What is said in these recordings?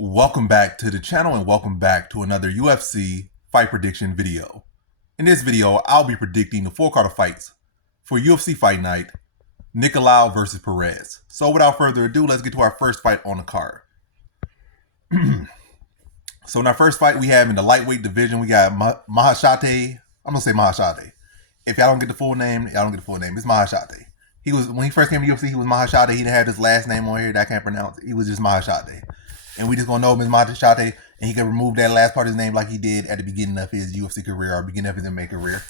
Welcome back to the channel and welcome back to another UFC fight prediction video. In this video, I'll be predicting the full card of fights for UFC Fight Night, Nicolau versus Perez. So without further ado, let's get to our first fight on the card. So in our first fight, we have in the lightweight division, we got Maheshate. I'm going to say Maheshate. If y'all don't get the full name, y'all don't get the full name. It's Maheshate. When he first came to UFC, he was Maheshate. He didn't have his last name on here that I can't pronounce. He was just Maheshate. And we just gonna know him as Maheshate, and he can remove that last part of his name like he did at the beginning of his UFC career or beginning of his MMA career.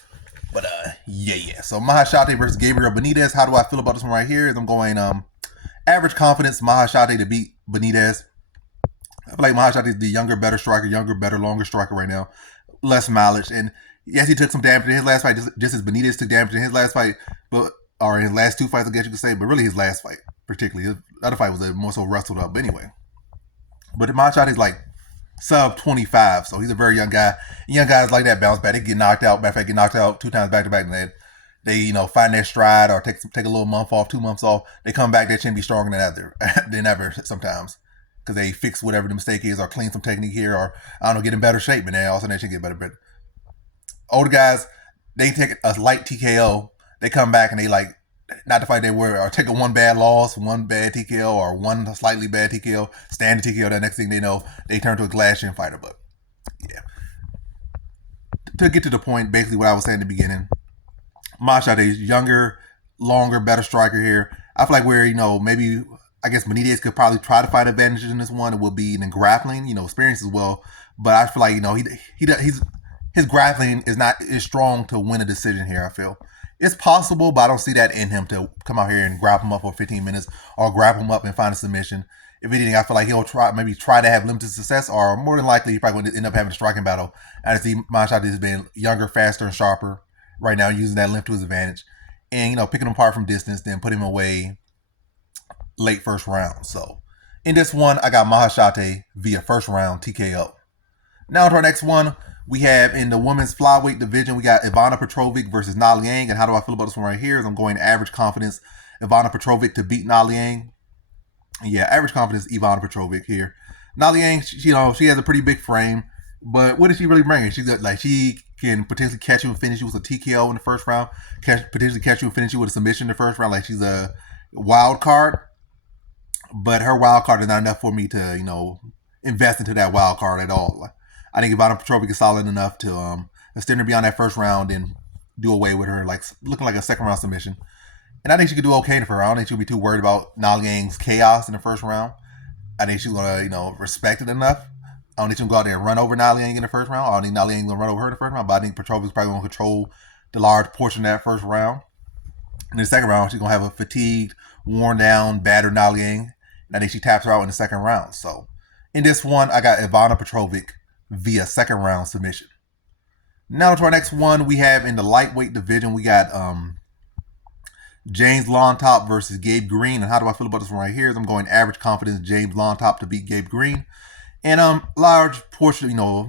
But yeah. So Maheshate versus Gabriel Benitez. How do I feel about this one right here? I'm going average confidence Maheshate to beat Benitez. I feel like Maheshate is the younger, better striker, longer striker right now. Less mileage, and yes, he took some damage in his last fight, just as Benitez took damage in his last fight, or his last two fights, I guess you could say. But really, his last fight, particularly, his other fight was more so wrestled up. But anyway. But Machado is like sub 25, so he's a very young guy. Young guys like that bounce back. They get knocked out. Matter of fact, get knocked out 2 times back to back, and they find their stride or take a little month off, 2 months off. They come back. They shouldn't be stronger than ever sometimes, because they fix whatever the mistake is or clean some technique here or I don't know, get in better shape, and then all of a sudden they should get better. Older guys, they take a light TKO. They come back and they like. Not the fight they were, or take a one bad loss, one bad TKO, or one slightly bad TKO, standing TKO. The next thing they know, they turn to a glass chin fighter. But yeah, to get to the point, basically what I was saying in the beginning, Maheshate is younger, longer, better striker here. I feel like maybe I guess Benitez could probably try to find advantages in this one. It will be in grappling, experience as well. But I feel like his grappling is not as strong to win a decision here. I feel. It's possible, but I don't see that in him to come out here and grab him up for 15 minutes or grab him up and find a submission. If anything, I feel like he'll try to have limited success, or more than likely, he probably going to end up having a striking battle. And I see Maheshate has been younger, faster, and sharper right now, using that length to his advantage. And, picking him apart from distance, then put him away late first round. So, in this one, I got Maheshate via first round TKO. Now to our next one. We have in the women's flyweight division, we got Ivana Petrovic versus Liang. And how do I feel about this one right here? I'm going average confidence Ivana Petrovic to beat Liang. Yeah, average confidence Ivana Petrovic here. Liang, she has a pretty big frame, but what is she really bringing? She can potentially catch you and finish you with a TKO in the first round, potentially catch you and finish you with a submission in the first round. Like she's a wild card, but her wild card is not enough for me to invest into that wild card at all. I think Ivana Petrovic is solid enough to extend her beyond that first round and do away with her, like looking like a second round submission. And I think she could do okay in the first round. I don't think she'll be too worried about Liang's chaos in the first round. I think she's gonna, respect it enough. I don't think she'll go out there and run over Liang in the first round. I don't think Liang's gonna run over her in the first round, but I think Petrovic's probably gonna control the large portion of that first round. In the second round, she's gonna have a fatigued, worn down, battered Liang. And I think she taps her out in the second round. So in this one, I got Ivana Petrovic via second round submission. Now to our next one, we have in the lightweight division, we got James Llontop versus Gabe Green. And how do I feel about this one right here? I'm going average confidence James Llontop to beat Gabe Green. And large portion of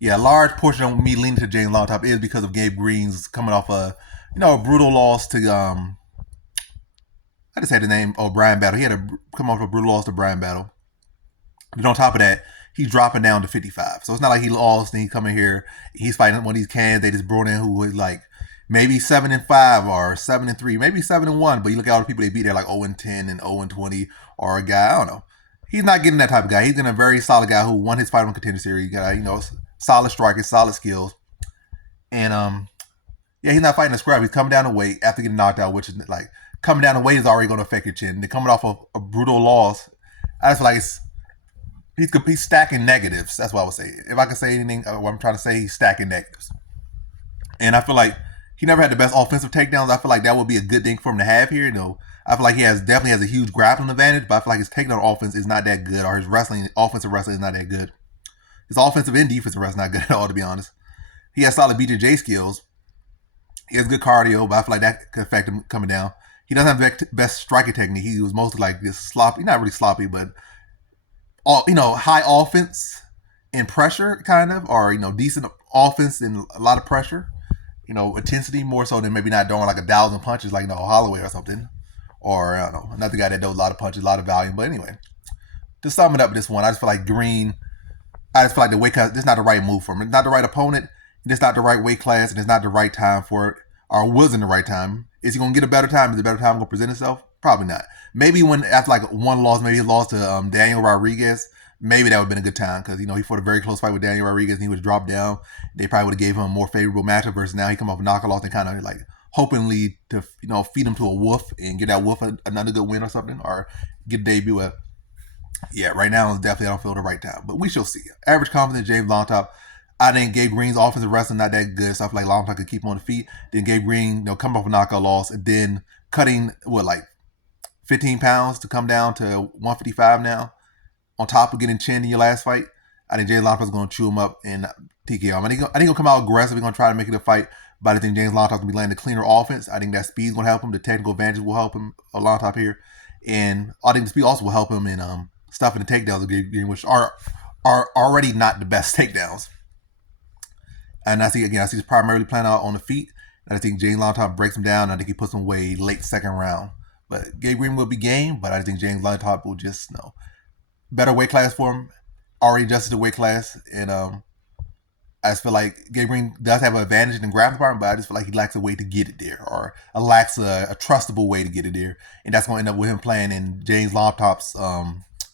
me leaning to James Llontop is because of Gabe Green's coming off a brutal loss to I just had the name Brian Battle. He had to come off a brutal loss to Brian Battle. But on top of that, he's dropping down to 55. So it's not like he lost and he's coming here. He's fighting one of these cans they just brought in who was like maybe 7-5 or 7-3, maybe 7-1. But you look at all the people they beat, they're like 0-10 and 0-20, or a guy, I don't know. He's not getting that type of guy. He's getting a very solid guy who won his fight on Contender Series. Got solid striking, solid skills. And he's not fighting a scrap. He's coming down the weight after getting knocked out, which is like coming down the weight is already going to affect your chin. They're coming off of a brutal loss. I just feel like he's stacking negatives. That's what I would say. If I can say anything, what I'm trying to say, he's stacking negatives. And I feel like he never had the best offensive takedowns. I feel like that would be a good thing for him to have here. I feel like he definitely has a huge grappling advantage, but I feel like his takedown offense is not that good, or his offensive wrestling is not that good. His offensive and defensive wrestling is not good at all, to be honest. He has solid BJJ skills. He has good cardio, but I feel like that could affect him coming down. He doesn't have the best striking technique. He was mostly like this sloppy, not really sloppy, but high offense and pressure, kind of, or decent offense and a lot of pressure. Intensity more so than maybe not doing like 1,000 punches like Holloway or something, or I don't know, another guy that does a lot of punches, a lot of volume. But anyway, to sum it up, this one, I just feel like Green. I just feel like the weight class. This is not the right move for him. It's not the right opponent. It's not the right weight class, and it's not the right time for it. Or wasn't the right time. Is he gonna get a better time? Is a better time gonna present itself? Probably not. Maybe when after like one loss, maybe he lost to Daniel Rodriguez. Maybe that would have been a good time because he fought a very close fight with Daniel Rodriguez and he was dropped down. They probably would have gave him a more favorable matchup versus now he come off a knockout loss and kind of like hopingly to feed him to a wolf and get that wolf another good win or something or get a debut at. Yeah, right now is definitely I don't feel the right time, but we shall see. Average confidence, James Llontop. I think Gabe Green's offensive wrestling not that good, so I feel like Llontop could keep him on the feet. Then Gabe Green, come off a knockout loss and then cutting 15 pounds to come down to 155 now. On top of getting chinned in your last fight, I think James Llontop is going to chew him up in TKO. I think he'll come out aggressive. He's going to try to make it a fight, but I think James Llontop going to be landing a cleaner offense. I think that speed is going to help him. The technical advantage will help him, Llontop here. And I think the speed also will help him in stuffing the takedowns, which are already not the best takedowns. And I see this primarily playing out on the feet. And I think James Llontop breaks him down. I think he puts him away late second round. But Gabe Green will be game, but I think James Llontop will just better weight class for him, already adjusted the weight class, and I just feel like Gabe Green does have an advantage in the grappling department, but I just feel like he lacks a way to get it there, or lacks a trustable way to get it there, and that's going to end up with him playing in James Llontop's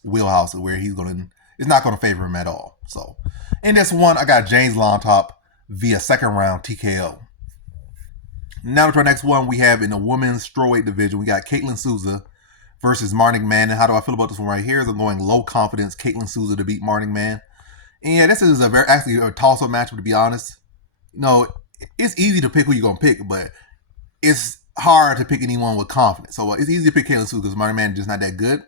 wheelhouse, where it's not going to favor him at all. So, in this one, I got James Llontop via second round TKO. Now to our next one, we have in the women's strawweight division, we got Caitlin Souza versus Marnik Mann. And how do I feel about this one right here? I'm going low confidence Caitlin Souza to beat Marnik Mann. And yeah, this is actually a toss-up matchup, to be honest. It's easy to pick who you're going to pick, but it's hard to pick anyone with confidence. So it's easy to pick Caitlin Souza because Marnik Mann is just not that good.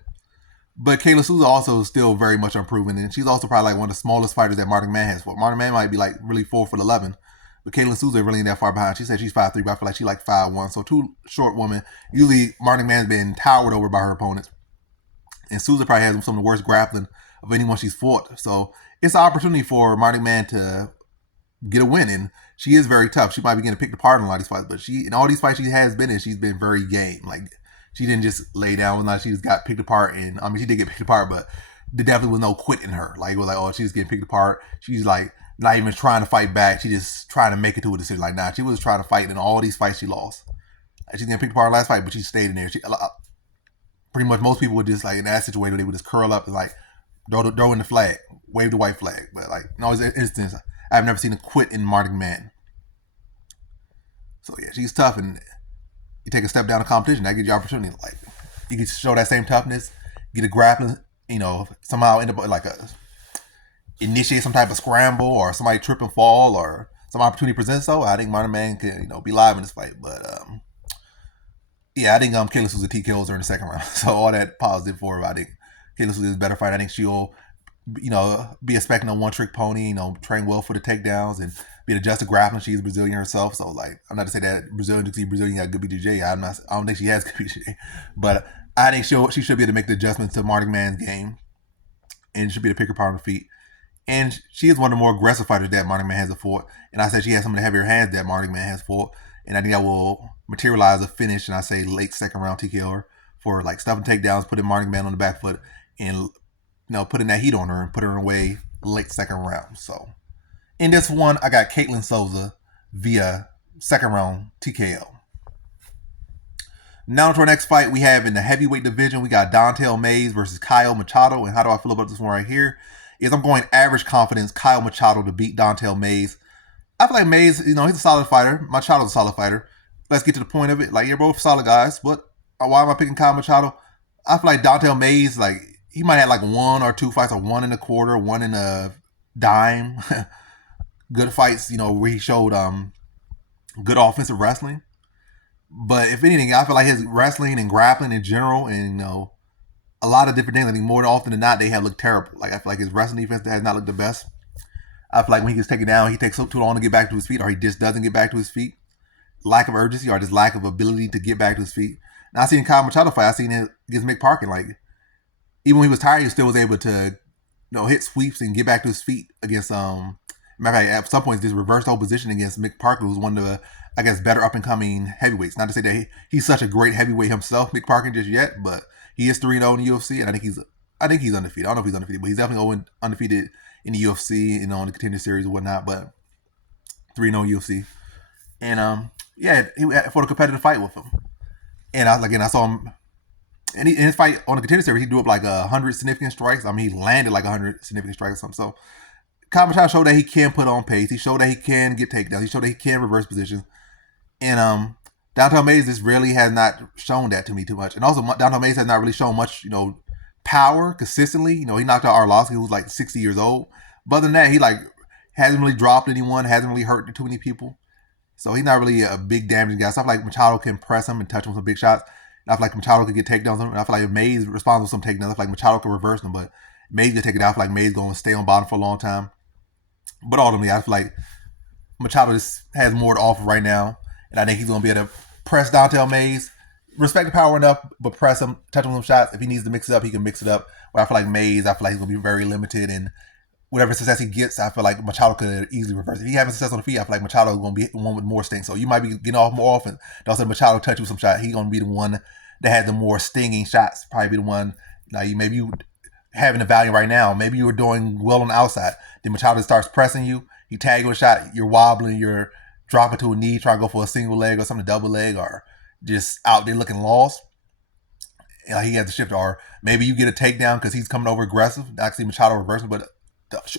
But Caitlin Souza also is still very much improving, and she's also probably like one of the smallest fighters that Marnik Mann has fought. Marnik Mann might be like really 4'11", but Caitlin Souza really ain't that far behind. She said she's 5'3", but I feel like she's like 5'1", so two short women. Usually Marnik Mann's been towered over by her opponents, and Souza probably has some of the worst grappling of anyone she's fought. So it's an opportunity for Marnik Mann to get a win, and she is very tough. She might be getting picked apart in a lot of these fights, but in all these fights she has been in, she's been very game. Like, she didn't just lay down. She just got picked apart. And I mean, she did get picked apart, but there definitely was no quit in her. Like, it was like, oh, she's getting picked apart. She's like not even trying to fight back. She just trying to make it to a decision. Like, nah, she was trying to fight in all these fights she lost. Like, she's getting picked apart last fight, but she stayed in there. Pretty much most people would just, like, in that situation, they would just curl up and like throw in the flag, wave the white flag. But like in all these instances, I've never seen a quit in Marnik Mann. So yeah, she's tough, and you take a step down in competition, that gives you opportunity. Like, you can show that same toughness, get a grappling, somehow end up like initiate some type of scramble, or somebody trip and fall, or some opportunity presents. So I think Marnik Mann can be live in this fight. But yeah, I think Caitlin Souza TKOs are in the second round. So all that positive for her. I think Caitlin Souza is a better fight. I think she'll be expecting a one-trick pony, train well for the takedowns and be an adjusted grappling. She's Brazilian herself, so like, I'm not to say that Brazilian got good BJJ. I don't think she has good BJJ, but I think she should be able to make the adjustments to Marnik Mann's game, and should be able to pick her part on the feet. And she is one of the more aggressive fighters that Marnik Mann has fought, and I said she has some of the heavier hands that Marnik Mann has fought, and I think that will materialize a finish, and I say late second round TKO for like stuffing takedowns, putting Marnik Mann on the back foot, and putting that heat on her and put her away late second round. So in this one, I got Caitlin Souza via second round TKO. Now to our next fight, we have in the heavyweight division, we got Don'Tale Mayes versus Kyle Machado. And how do I feel about this one right here? Is I'm going average confidence Kyle Machado to beat Don'Tale Mayes. I feel like Mayes, he's a solid fighter. Machado's a solid fighter. Let's get to the point of it. Like, you're both solid guys, but why am I picking Kyle Machado? I feel like Don'Tale Mayes, like, he might have like one or two fights, or one in a quarter, one in a dime. Good fights, where he showed good offensive wrestling. But if anything, I feel like his wrestling and grappling in general, and a lot of different things, I think more often than not, they have looked terrible. Like, I feel like his wrestling defense has not looked the best. I feel like when he gets taken down, he takes too long to get back to his feet, or he just doesn't get back to his feet. Lack of urgency, or just lack of ability to get back to his feet. Now, I seen Kyle Machado fight. I seen it against Mick Parkin. Like, even when he was tired, he still was able to, hit sweeps and get back to his feet against, matter of fact, at some points, just reversed the whole position against Mick Parkin, who's one of the, I guess, better up-and-coming heavyweights. Not to say that he's such a great heavyweight himself, Mick Parkin, just yet, but he is 3-0 in the UFC, and I think he's I think he's undefeated. I don't know if he's undefeated, but he's definitely undefeated in the UFC, in the Contender Series or whatnot. But 3-0 UFC, and yeah, he fought a competitive fight with him, and I saw him. And in his fight on the Contender Series, he threw up like 100 significant strikes. I mean, he landed like 100 significant strikes or something. So, Machado showed that he can put on pace. He showed that he can get takedowns. He showed that he can reverse positions. And Downtown Mays just really has not shown that to me too much. And also, Downtown Mays has not really shown much, power consistently. He knocked out Arlovsky, who was like 60 years old. But other than that, he hasn't really dropped anyone, hasn't really hurt too many people. So he's not really a big damaging guy. So I feel like Machado can press him and touch him with some big shots. And I feel like Machado could get takedowns on him. And I feel like if Mays responds with some takedowns, I feel like Machado could reverse them. But Mays can take it out. I feel like Mays going to stay on bottom for a long time. But ultimately, I feel like Machado just has more to offer right now. And I think he's going to be able to press Downtown Mays, respect the power enough, but press him, touch him with some shots. If he needs to mix it up, he can mix it up. But I feel like Mays, he's going to be very limited. And whatever success he gets, I feel like Machado could easily reverse. If he having success on the feet, I feel like Machado is going to be the one with more sting. So you might be getting off more often. Also, Machado touch you with some shot. He's going to be the one that has the more stinging shots. Probably be the one. Maybe you having a value right now. Maybe you were doing well on the outside. Then Machado starts pressing you. He tag you a shot. You're wobbling. You're dropping to a knee, trying to go for a single leg or something, double leg, or just out there looking lost. And he has to shift. Or maybe you get a takedown because he's coming over aggressive. Actually, Machado reversing, but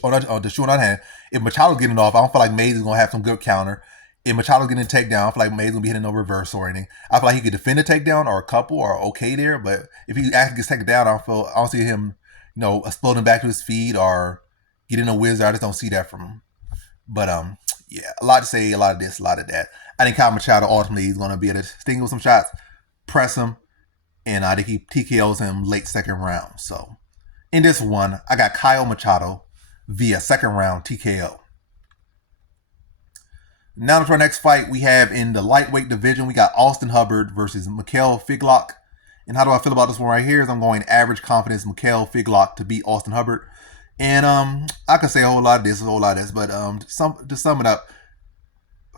on the shoe on the other hand, if Machado's getting it off, I don't feel like Mays is going to have some good counter. If Machado's getting a takedown, I feel like Mays is going to be hitting no reverse or anything. I feel like he could defend a takedown or a couple or okay there, but if he actually gets taken down, I don't see him, exploding back to his feet or getting a whiz. I just don't see that from him. But yeah, a lot to say, a lot of this, a lot of that. I think Kyle Machado ultimately is going to be able to sting with some shots, press him, and I think he TKOs him late second round. So in this one, I got Kyle Machado via second round TKO. Now to our next fight, we have in the lightweight division, we got Austin Hubbard versus Nicolau Figlak. And how do I feel about this one right here is I'm going average confidence Nicolau Figlak to beat Austin Hubbard. And I could say a whole lot of this, but to sum it up,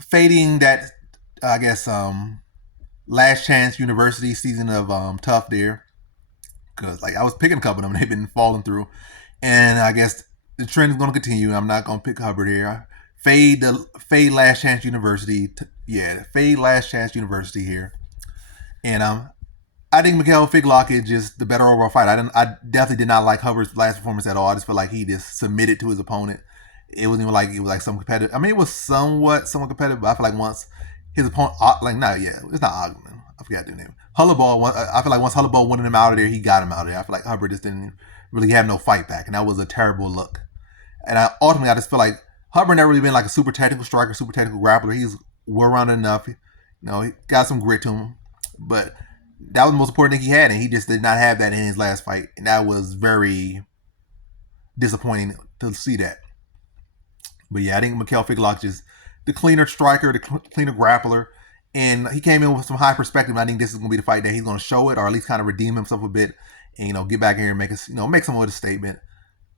fading that, I guess, Last Chance University season of Tough there, because I was picking a couple of them and they've been falling through, and I guess the trend is going to continue. I'm not going to pick Hubbard here. Fade Last Chance University. Fade Last Chance University here, and I think Nicolau Figlak is just the better overall fighter. I definitely did not like Hubbard's last performance at all. I just feel like he just submitted to his opponent. It wasn't even like it was like some competitive. I mean, it was somewhat competitive, but I feel like once his opponent, it's not Ogden. I forgot their name. Hullaball. I feel like once Hullaball wanted him out of there, he got him out of there. I feel like Hubbard just didn't really have no fight back, and that was a terrible look. And ultimately, I just feel like Hubbard never really been like a super technical striker, super technical grappler. He's well-rounded enough. He got some grit to him, but that was the most important thing he had, and he just did not have that in his last fight. And that was very disappointing to see that. But yeah, I think Nicolau Figlak is the cleaner striker, the cleaner grappler. And he came in with some high perspective. I think this is going to be the fight that he's going to show it, or at least kind of redeem himself a bit, and get back here and make us, make some of a statement.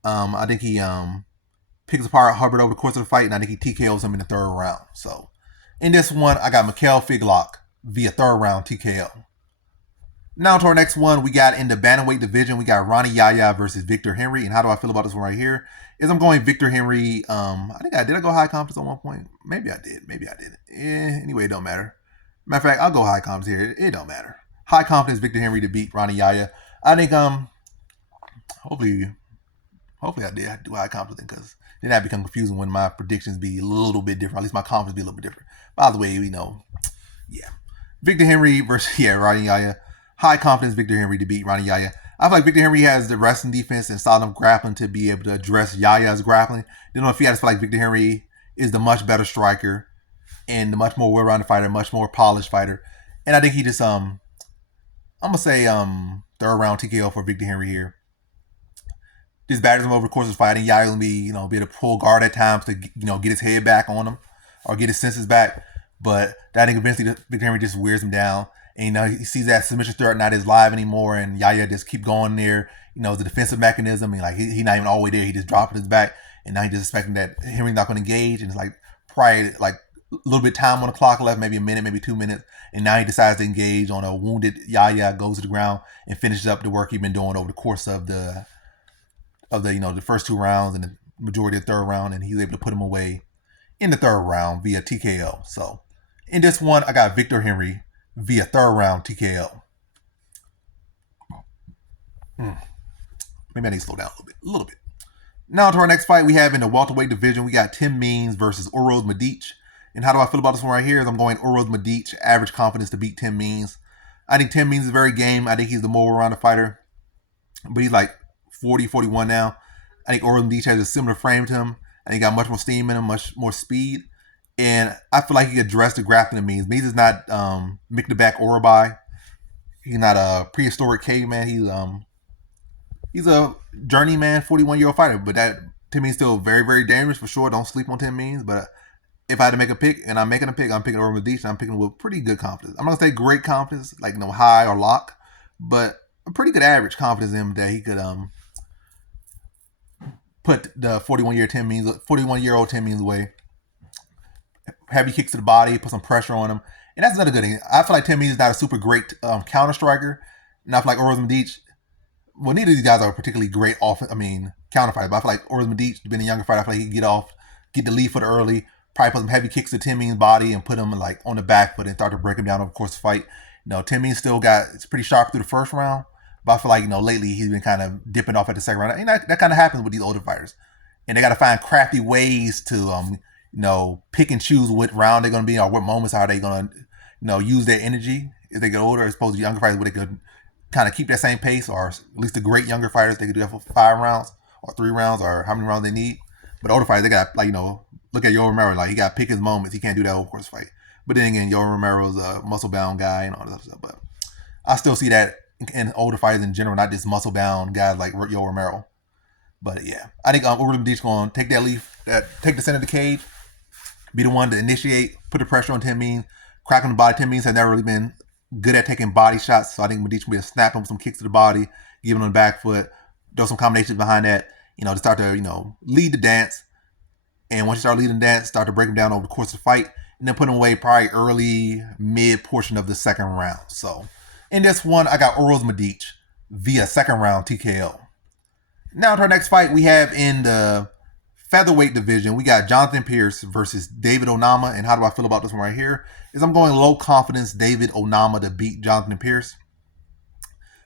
I think he picks apart Hubbard over the course of the fight, and I think he TKOs him in the third round. So in this one, I got Nicolau Figlak via third round TKO. Now to our next one, we got in the bantamweight division, we got Ronnie Yahya versus Victor Henry. And how do I feel about this one right here? I'm going Victor Henry. Did I go high confidence at one point? Maybe I did. Anyway, it don't matter. Matter of fact, I'll go high confidence here. It don't matter. High confidence Victor Henry to beat Ronnie Yahya. I think hopefully I did do high confidence, because then that become confusing when my predictions be a little bit different. At least my confidence be a little bit different. By the way, Victor Henry versus Ronnie Yahya. High confidence Victor Henry to beat Ronnie Yahya. I feel like Victor Henry has the wrestling defense and solid enough grappling to be able to address Yahya's grappling. Then on the feet, I just feel like Victor Henry is the much better striker and the much more well-rounded fighter, much more polished fighter. And I think he just I'm gonna say third round TKO for Victor Henry here. Just batters him over the course of the fight, and Yahya will be be able to pull guard at times to get his head back on him or get his senses back. But I think eventually Victor Henry just wears him down. And he sees that submission threat not as live anymore, and Yahya just keep going there. The defensive mechanism, and he not even all the way there. He just dropping his back, and now he just expecting that Henry's not going to engage, and it's like probably like a little bit of time on the clock left, maybe a minute, maybe 2 minutes, and now he decides to engage on a wounded Yahya, goes to the ground and finishes up the work he's been doing over the course of the the first 2 rounds and the majority of the 3rd round, and he's able to put him away in the 3rd round via TKO. So in this one, I got Victor Henry via 3rd round TKO. Maybe I need to slow down a little bit. Now to our next fight we have in the welterweight division. We got Tim Means versus Uros Medic. And how do I feel about this one right here? Is I'm going Uros Medic, average confidence to beat Tim Means. I think Tim Means is very game. I think he's the more well-rounded fighter. But he's like 40, 41 now. I think Uros Medic has a similar frame to him. I think he got much more steam in him, much more speed. And I feel like he could address the grappling of Means. Means is not Mick the Back Orobai. He's not a prehistoric caveman. He's a journeyman, 41-year-old fighter. But that Tim Means still very, very dangerous for sure. Don't sleep on Tim Means. But if I had to make a pick, and I'm making a pick, I'm picking Uros Medic, and I'm picking with pretty good confidence. I'm not going to say great confidence, like high or lock, but a pretty good average confidence in him that he could put the 41-year-old Tim Means away. Heavy kicks to the body, put some pressure on him. And that's another good thing. I feel like Tim Means is not a super great counter striker. And I feel like Uros Medic, well, neither of these guys are particularly great counter fighters. But I feel like Uros Medic, being a younger fighter, I feel like he can get the lead foot early, probably put some heavy kicks to Tim Means' body and put him like on the back foot and start to break him down over the course of the fight. Tim Means it's pretty sharp through the 1st round. But I feel like, lately he's been kind of dipping off at the 2nd round. And that kind of happens with these older fighters. And they got to find crafty ways to, pick and choose what round they're going to be or what moments are they going to, use their energy as they get older, as opposed to younger fighters where they could kind of keep that same pace, or at least the great younger fighters, they could do that for 5 rounds or 3 rounds or how many rounds they need. But older fighters, they got, look at Yoel Romero. Like, he got to pick his moments. He can't do that over the course of the fight. But then again, Yoel Romero's a muscle-bound guy and all that stuff. But I still see that in older fighters in general, not just muscle-bound guys like Yoel Romero. But yeah, I think Uros Medic going to take take the center of the cage, be the one to initiate, put the pressure on Tim Means, crack on the body. Tim Means has never really been good at taking body shots, so I think Medic will be able to snap him with some kicks to the body, give him on the back foot, throw some combinations behind that, to start to, lead the dance. And once you start leading the dance, start to break him down over the course of the fight, and then put him away probably early, mid portion of the 2nd round. So in this one, I got Uros Medic via 2nd round TKO. Now to our next fight, we have in the featherweight division, we got Jonathan Pearce versus David Onama. And how do I feel about this one right here? Is I'm going low confidence David Onama to beat Jonathan Pearce.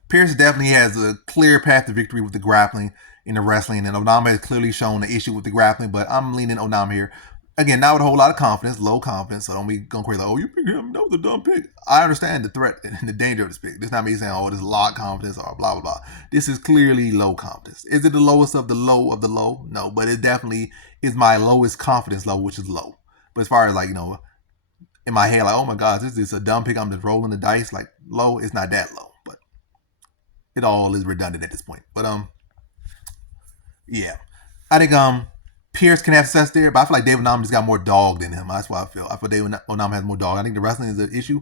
Pearce definitely has a clear path to victory with the grappling and the wrestling, and Onama has clearly shown the issue with the grappling, but I'm leaning Onama here. Again, not with a whole lot of confidence, low confidence, so don't be going crazy like, oh, you picked him, that was a dumb pick. I understand the threat and the danger of this pick. This is not me saying, oh, this is lot confidence or blah, blah, blah. This is clearly low confidence. Is it the lowest of the low of the low? No, but it definitely is my lowest confidence level, which is low. But as far as in my head, like, oh my gosh, this is a dumb pick, I'm just rolling the dice, like low, it's not that low, but it all is redundant at this point. But yeah, I think Pearce can have success there, but I feel like David Onama just got more dog than him. That's what I feel. I feel David Onama has more dog. I think the wrestling is an issue,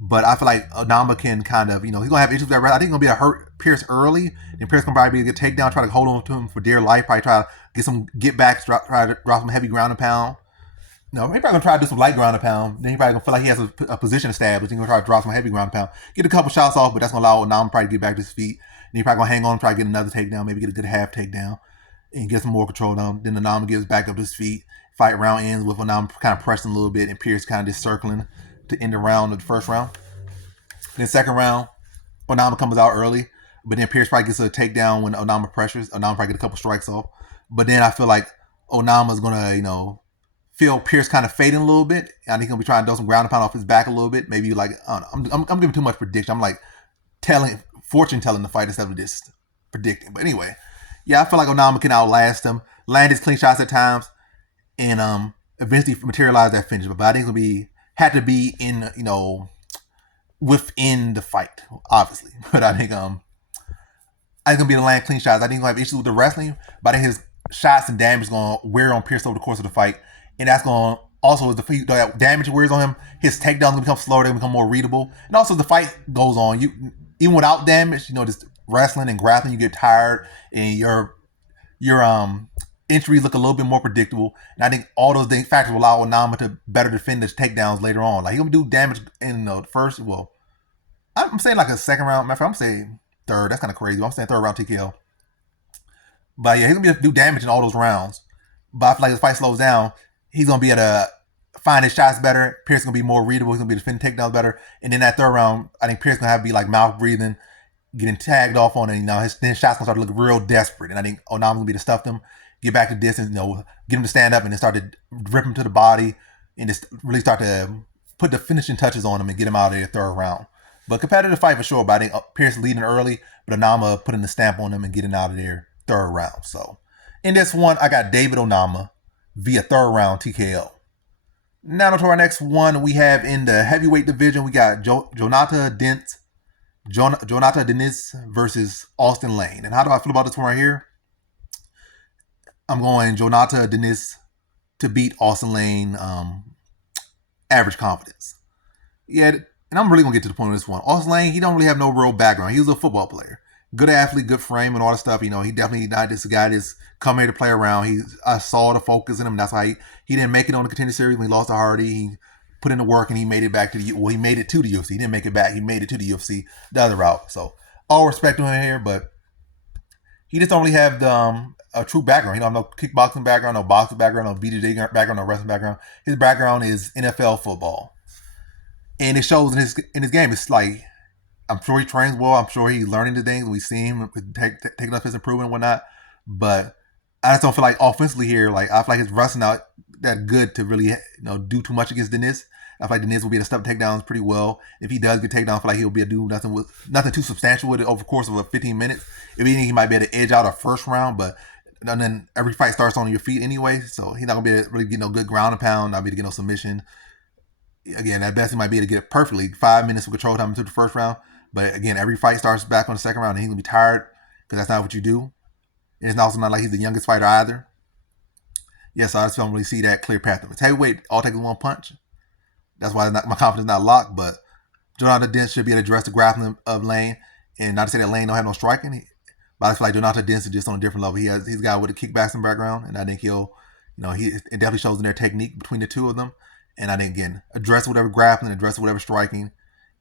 but I feel like Onama can kind of, he's going to have issues with that wrestling. I think he's going to be a hurt Pearce early, and Pearce can probably be a good takedown, try to hold on to him for dear life, probably try to get some get backs, try to drop some heavy ground and pound. No, he's probably going to try to do some light ground and pound. Then he's probably going to feel like he has a position established. He's going to try to drop some heavy ground and pound. Get a couple shots off, but that's going to allow Onama probably to get back to his feet. Then he's probably going to hang on, try to get another takedown, maybe get a good half takedown, and get some more control down. Then Onama gets back up to his feet. Fight round ends with Onama kind of pressing a little bit and Pearce kind of just circling to end the round of the 1st round. Then 2nd round, Onama comes out early, but then Pearce probably gets a takedown when Onama pressures. Onama probably get a couple strikes off. But then I feel like Onama's going to, feel Pearce kind of fading a little bit. And he's going to be trying to do some ground and pound off his back a little bit. Maybe like, I don't know, I'm giving too much prediction. I'm like fortune telling the fight instead of just predicting. But anyway, yeah, I feel like Onama can outlast him, land his clean shots at times, and eventually materialize that finish. But I think it's going to had to be in, within the fight, obviously. But I think going to be the land clean shots. I think he's going to have issues with the wrestling, but I think his shots and damage is going to wear on Pearce over the course of the fight. And that's going to also, as the damage wears on him, his takedowns going to become slower, they're going to become more readable. And also, as the fight goes on, even without damage, just wrestling and grappling, you get tired and your entries look a little bit more predictable, and I think all those factors will allow Onama to better defend his takedowns later on. Like he'll do damage in the first. Well, I'm saying like a second round. Matter of fact, I'm saying third. That's kind of crazy. I'm saying third round TKO. But yeah, he's gonna be able to do damage in all those rounds. But I feel like as the fight slows down, he's gonna be able to find his shots better. Pearce gonna be more readable. He's gonna be defending takedowns better. And then that third round, I think Pearce gonna have to be like mouth breathing, getting tagged off on it. You know, his shots gonna start to look real desperate. And I think Onama's gonna be to stuff them, get back to distance, you know, get him to stand up and then start to rip him to the body and just really start to put the finishing touches on him and get him out of the third round. But competitive fight for sure. But I think Pearce leading early, but Onama putting the stamp on him and getting out of there third round. So in this one, I got David Onama via third round TKO. Now to our next one, we have in the heavyweight division, we got Jonathan Diniz versus Austin Lane. And how do I feel about this one right here? I'm going Jonathan Diniz to beat Austin Lane average confidence. Yeah, and I'm really going to get to the point of this one. Austin Lane, he don't really have no real background. He was a football player. Good athlete, good frame, and all that stuff. You know, he definitely not just a guy that's come here to play around. I saw the focus in him. That's why he didn't make it on the Contender Series when he lost to Hardy. He put in the work and he made it back to the he made it to the UFC. He didn't make it back. He made it to the UFC the other route. So all respect to him here, but he just don't really have the a true background. He don't have no kickboxing background, no boxing background, no BJJ background, no wrestling background. His background is NFL football, and it shows in his game. It's like, I'm sure he trains well. I'm sure he's learning the things. We see him taking up his improvement and whatnot. But I just don't feel like offensively here, like I feel like his wrestling not that good to really do too much against Diniz. I feel like Diniz will be able to stop takedowns pretty well. If he does get takedown, I feel like he'll be able to do nothing too substantial with it over the course of 15 minutes. If anything, he might be able to edge out a first round, but and then every fight starts on your feet anyway, so he's not gonna be able to really get no good ground and pound, not be able to get no submission. Again, at best he might be able to get it perfectly. 5 minutes of control time into the first round. But again, every fight starts back on the second round, and he's gonna be tired because that's not what you do. And it's also not like he's the youngest fighter either. Yeah, so I just don't really see that clear path. It's heavyweight, all takes one punch. That's why my confidence is not locked. But Jonathan Diniz should be able to address the grappling of Lane, and not to say that Lane don't have no striking, but I feel like Jonathan Diniz is just on a different level. He's a guy with a kickboxing background, and I think it definitely shows in their technique between the two of them. And I think again, address whatever grappling, address whatever striking.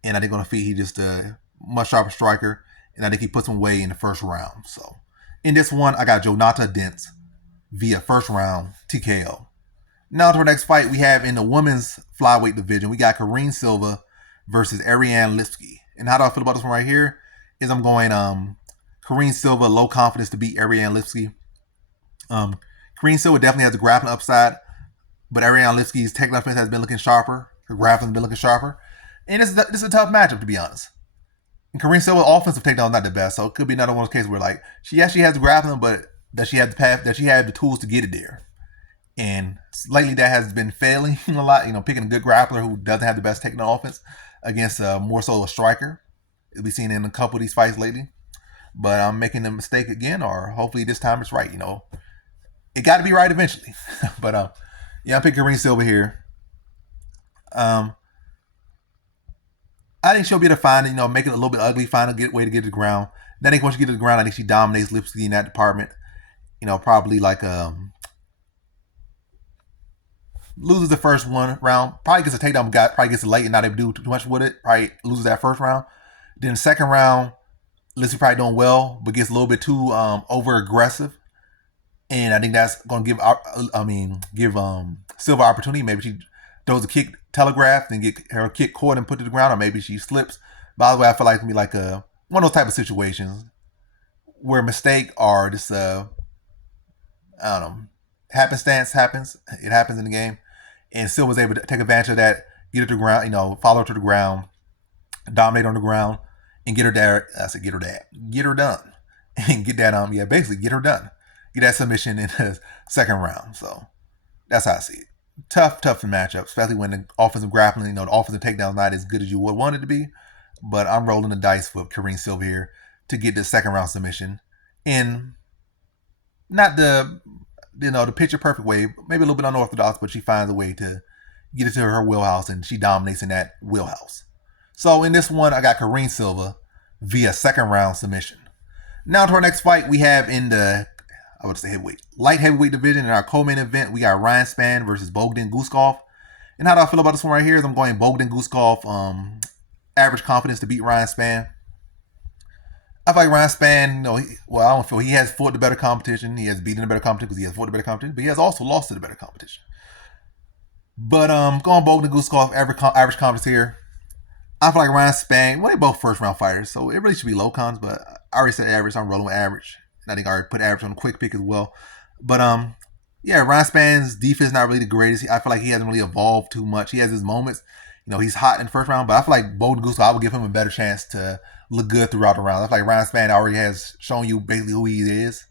And I think on the feet, he's just a much sharper striker. And I think he puts him away in the first round. So in this one, I got Jonathan Diniz via first round TKO. Now to our next fight, we have in the women's flyweight division, we got Karine Silva versus Ariane Lipski. And how do I feel about this one right here? Is I'm going Karine Silva, low confidence to beat Ariane Lipski. Karine Silva definitely has the grappling upside, but Ariane Lipski's takedown defense has been looking sharper. Her grappling has been looking sharper. And this is a tough matchup, to be honest. And Karine Silva's offensive takedown is not the best, so it could be another one of those cases where like she actually has the grappling, but that she had the path, that she had the tools to get it there. And lately that has been failing a lot. Picking a good grappler who doesn't have the best takedown offense against more so a striker. We've seen in a couple of these fights lately. But I'm making a mistake again, or hopefully this time it's right. It got to be right eventually. But I'm picking Karine Silva here. I think she'll be able to find it, make it a little bit ugly, find a way to get to the ground. Then I think once you get to the ground, I think she dominates Lipski in that department. Probably like loses the first round. Probably gets a takedown, probably gets it late and not able to do too much with it. Probably loses that first round. Then the second round, Lipski probably doing well, but gets a little bit too over aggressive. And I think that's going to give Silva opportunity. Maybe she throws a kick telegraphed and get her kick caught and put to the ground, or maybe she slips. By the way, I feel like it's going to be like one of those type of situations where mistake or just happenstance happens. It happens in the game, and Silva's able to take advantage of that, get her to the ground, follow her to the ground, dominate on the ground, and get her there. Get her done, and get that basically get her done. Get that submission in the second round. So that's how I see it. Tough matchup, especially when the offensive grappling, the offensive takedown is not as good as you would want it to be. But I'm rolling the dice for Karine Silva here to get the second round submission in not the picture perfect way, maybe a little bit unorthodox, but she finds a way to get it to her wheelhouse, and she dominates in that wheelhouse. So in this one, I got Karine Silva via second round submission. Now to our next fight, we have in the I would say heavyweight. Light heavyweight division in our co-main event, we got Ryan Spann versus Bogdan Guskov. And how do I feel about this one right here is I'm going Bogdan Guskov, average confidence to beat Ryan Spann. I feel like Ryan Spann, I don't feel he has fought the better competition. He has beaten the better competition because he has fought the better competition, but he has also lost to the better competition. But going Bogdan Guskov, average confidence here. I feel like Ryan Spann, well, they're both first round fighters, so it really should be low cons, but I already said average, so I'm rolling with average. And I think I already put average on the quick pick as well. But yeah, Ryan Spann's defense is not really the greatest. I feel like he hasn't really evolved too much. He has his moments. He's hot in the first round, but I feel like Bogdan Guskov, I would give him a better chance to look good throughout the round. I feel like Ryan Spann already has shown you basically who he is.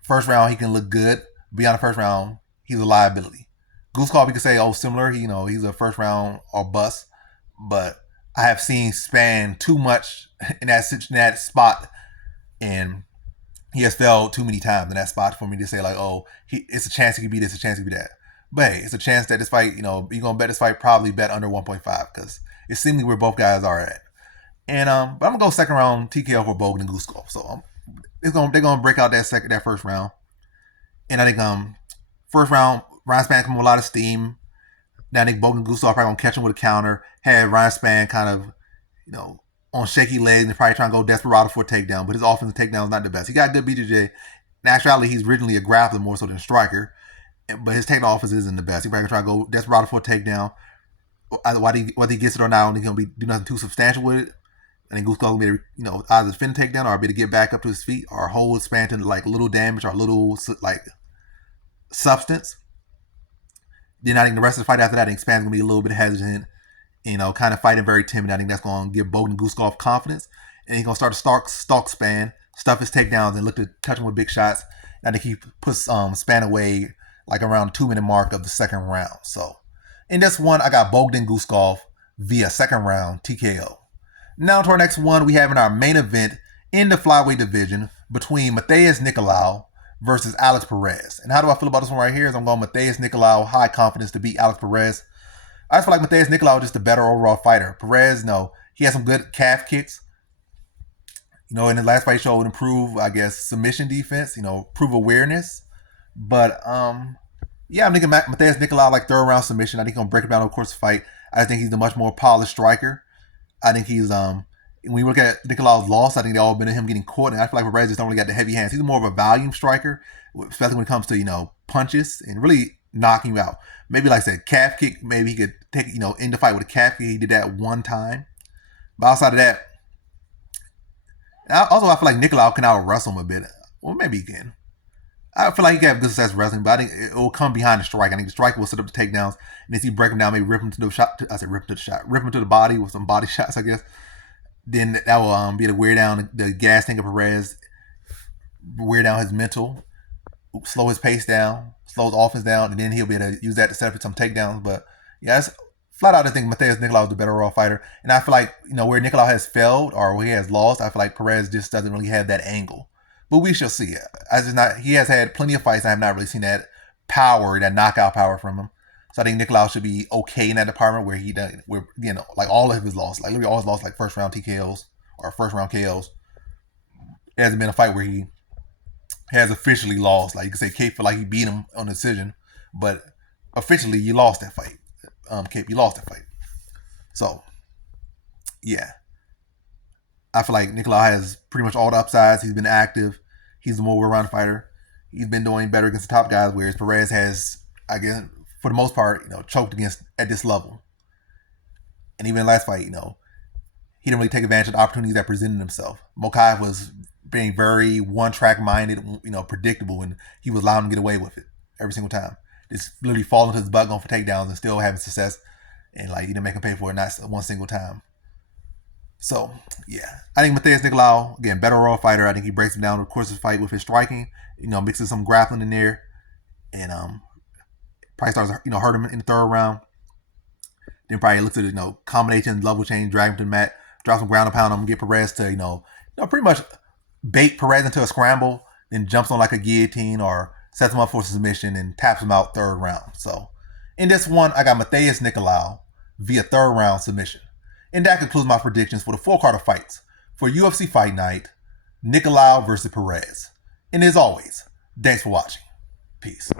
First round, he can look good. Beyond the first round, he's a liability. Guskov, you could say, similar. He's a first round or bust. But I have seen Spann too much in that spot, and he has failed too many times in that spot for me to say it's a chance he could be this, a chance he could be that. But hey, it's a chance that this fight, you're gonna bet this fight, probably bet under 1.5 because it's seemingly where both guys are at. And but I'm gonna go second round TKO for Bogdan Guskov. So they're gonna break out that first round, and I think first round Ryan Spann come with a lot of steam. Now I think Bogdan Guskov probably gonna catch him with a counter. Had Ryan Spann kind of, on shaky legs and probably trying to go desperado for a takedown, but his offensive takedown is not the best. He got good BJJ. In actuality, he's originally a grappler more so than a striker, but his takedown offense isn't the best. He probably gonna try to go desperado for a takedown. Whether he gets it or not, I don't think he'll do nothing too substantial with it. I think Guskov will be able to, either defend a takedown or be able to get back up to his feet or hold Spann to little damage or little substance. Then I think the rest of the fight after that, I think Spann's going to be a little bit hesitant, kind of fighting very timid. I think that's going to give Bogdan Guskov confidence. And he's going to start to stalk Spann, stuff his takedowns, and look to touch him with big shots. And I think he puts Spann away around the 2-minute mark of the second round. So in this one, I got Bogdan Guskov via second round TKO. Now to our next one, we have in our main event in the flyweight division between Matheus Nicolau versus Alex Perez. And how do I feel about this one right here? Is I'm going Matheus Nicolau, high confidence to beat Alex Perez. I just feel like Matheus Nicolau is just a better overall fighter. Perez, he has some good calf kicks. In the last fight, he showed improve, submission defense, prove awareness. But, yeah, I'm thinking Matheus Nicolau, third round submission. I think he's going to break him down over the course of the fight. I think he's a much more polished striker. I think he's, when you look at Nicolau's loss, I think they all been in him getting caught, and I feel like Perez just don't really got the heavy hands. He's more of a volume striker, especially when it comes to, punches and really knocking you out. Maybe like I said, calf kick, maybe he could take, end the fight with a calf kick. He did that one time. But outside of that, I feel like Nicolau can out-wrestle him a bit. Well, maybe he can. I feel like he can have good success wrestling, but I think it will come behind the strike. I think the striker will set up the takedowns, and if he break him down, maybe rip him to the shot. Rip him to the body with some body shots, I guess. Then that will be able to wear down the gas tank of Perez, wear down his mental, slow his pace down, slow his offense down, and then he'll be able to use that to set up some takedowns. But yeah, it's flat out I think Matheus Nicolau is the better overall fighter. And I feel like, where Nicolau has failed or where he has lost, I feel like Perez just doesn't really have that angle. But we shall see. He has had plenty of fights. I have not really seen that power, that knockout power from him. So I think Nicolau should be okay in that department where all of his losses, literally all his losses, first round TKOs or first round KOs. It hasn't been a fight where he has officially lost. You could say Cape feel like he beat him on decision, but officially you lost that fight. Cape, you lost that fight. So yeah, I feel like Nicolau has pretty much all the upsides. He's been active. He's a more well-rounded fighter. He's been doing better against the top guys, whereas Perez has, for the most part, choked against at this level. And even in the last fight, he didn't really take advantage of the opportunities that presented himself. Mokai was being very one-track minded, predictable, and he was allowing him to get away with it every single time. Just literally falling to his butt, going for takedowns, and still having success, and he didn't make him pay for it not one single time. So yeah, I think Matheus Nicolau, again, better overall fighter. I think he breaks him down over the course of the fight with his striking, mixes some grappling in there, and probably starts hurt him in the third round. Then probably looks at combinations, level change, drag him to the mat, drop some ground and pound on him, get Perez to pretty much bait Perez into a scramble, then jumps on a guillotine or sets him up for a submission and taps him out third round. So in this one, I got Matheus Nicolau via third round submission. And that concludes my predictions for the 4-card of fights for UFC Fight Night, Nicolau versus Perez. And as always, thanks for watching. Peace.